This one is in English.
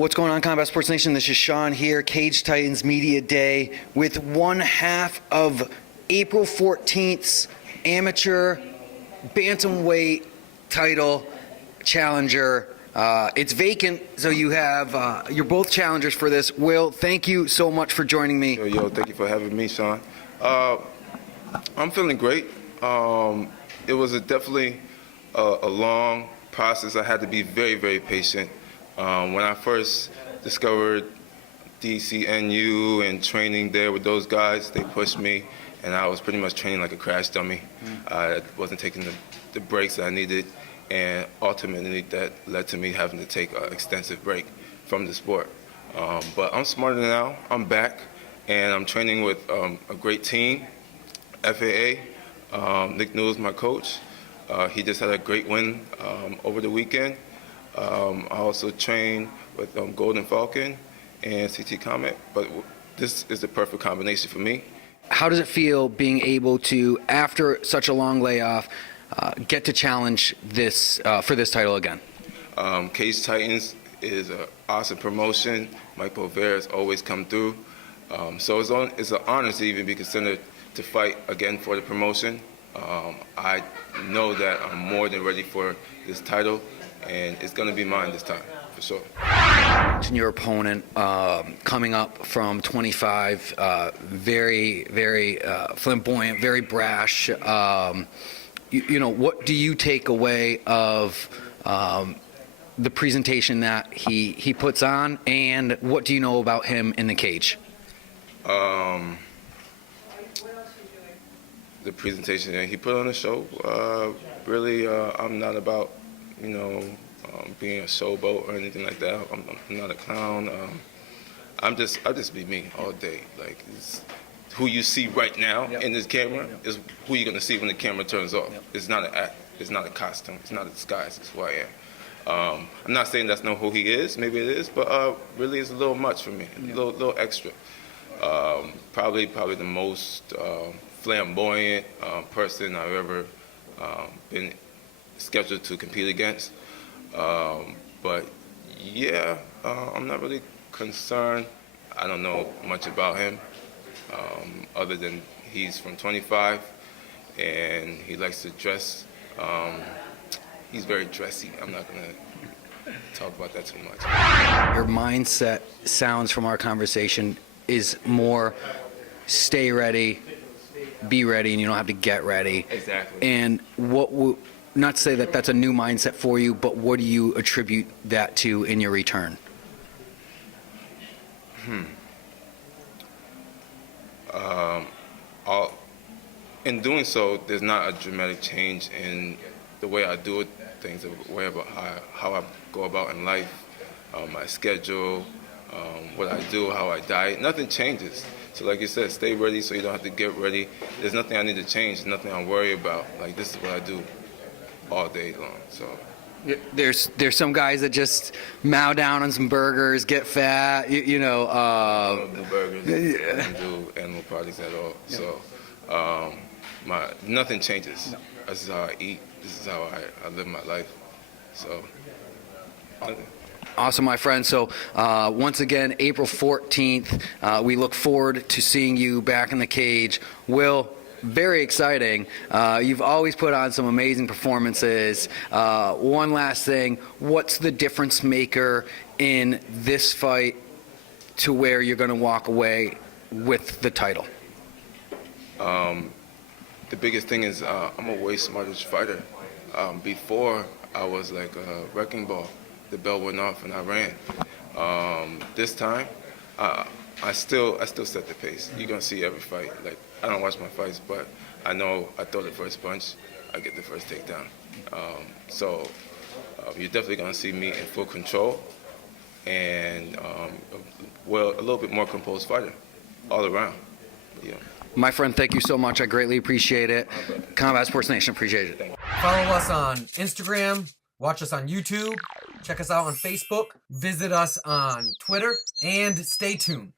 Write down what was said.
What's going on, Combat Sports Nation? This is Sean here, Cage Titans Media Day, with one half of April 14th's amateur bantamweight title challenger. It's vacant, so you have you're both challengers for this. Will, thank you so much for joining me. Yo, thank you for having me, Sean. I'm feeling great. It was definitely a long process. I had to be very, very patient. When I first discovered DCNU and training there with those guys, they pushed me, and I was pretty much training like a crash dummy. I wasn't taking the breaks that I needed, and ultimately that led to me having to take an extensive break from the sport. But I'm smarter now. I'm back, and I'm training with a great team, FAA. Nick Newell is my coach. He just had a great win over the weekend. I also train with Golden Falcon and CT Comet, but this is the perfect combination for me. How does it feel being able to, after such a long layoff, get to challenge this for this title again? Cage Titans is an awesome promotion. Mike Bover has always come through. So it's an honor to even be considered to fight again for the promotion. I know that I'm more than ready for this title, and it's going to be mine this time, for sure. And your opponent coming up from 25, very, very flamboyant, very brash. You know, what do you take away of the presentation that he puts on, and what do you know about him in the cage? The presentation that he put on the show, really, I'm not about, being a showboat or anything like that. I'm not a clown. I just be me all day. Like, it's who you see right now in this camera is who you're gonna see when the camera turns off. It's not an act. It's not a costume. It's not a disguise. It's who I am. I'm not saying that's not who he is. Maybe it is, but really, it's a little much for me. A little extra. Probably the most flamboyant person I've ever been scheduled to compete against. But yeah, I'm not really concerned. I don't know much about him, other than he's from 25 and he likes to dress. He's very dressy. I'm not going to talk about that too much. Your mindset sounds from our conversation is more stay ready, be ready, and you don't have to get ready. Exactly. And not to say that that's a new mindset for you, but what do you attribute that to in your return? In doing so, there's not a dramatic change in the way I do things, the way about how I go about in life, my schedule, what I do, how I diet. Nothing changes. So like you said, stay ready so you don't have to get ready. There's nothing I need to change. There's nothing I worry about. Like, this is what I do all day long. So there's some guys that just mow down on some burgers, get fat, I don't do burgers. I don't do animal products at all. Yeah. So nothing changes. No. This is how I eat. This is how I live my life. So nothing. Awesome, my friend. So once again, April 14th, we look forward to seeing you back in the cage. Will, very exciting. You've always put on some amazing performances. One last thing, what's the difference maker in this fight to where you're going to walk away with the title? The biggest thing is I'm a way smarter fighter. Before, I was like a wrecking ball. The bell went off and I ran. This time, I still set the pace. You're gonna see every fight. Like, I don't watch my fights, but I know I throw the first punch, I get the first takedown. So you're definitely gonna see me in full control and a little bit more composed fighter all around. Yeah. My friend, thank you so much. I greatly appreciate it. Combat Sports Nation, appreciate it. Follow us on Instagram. Watch us on YouTube. Check us out on Facebook. Visit us on Twitter. And stay tuned.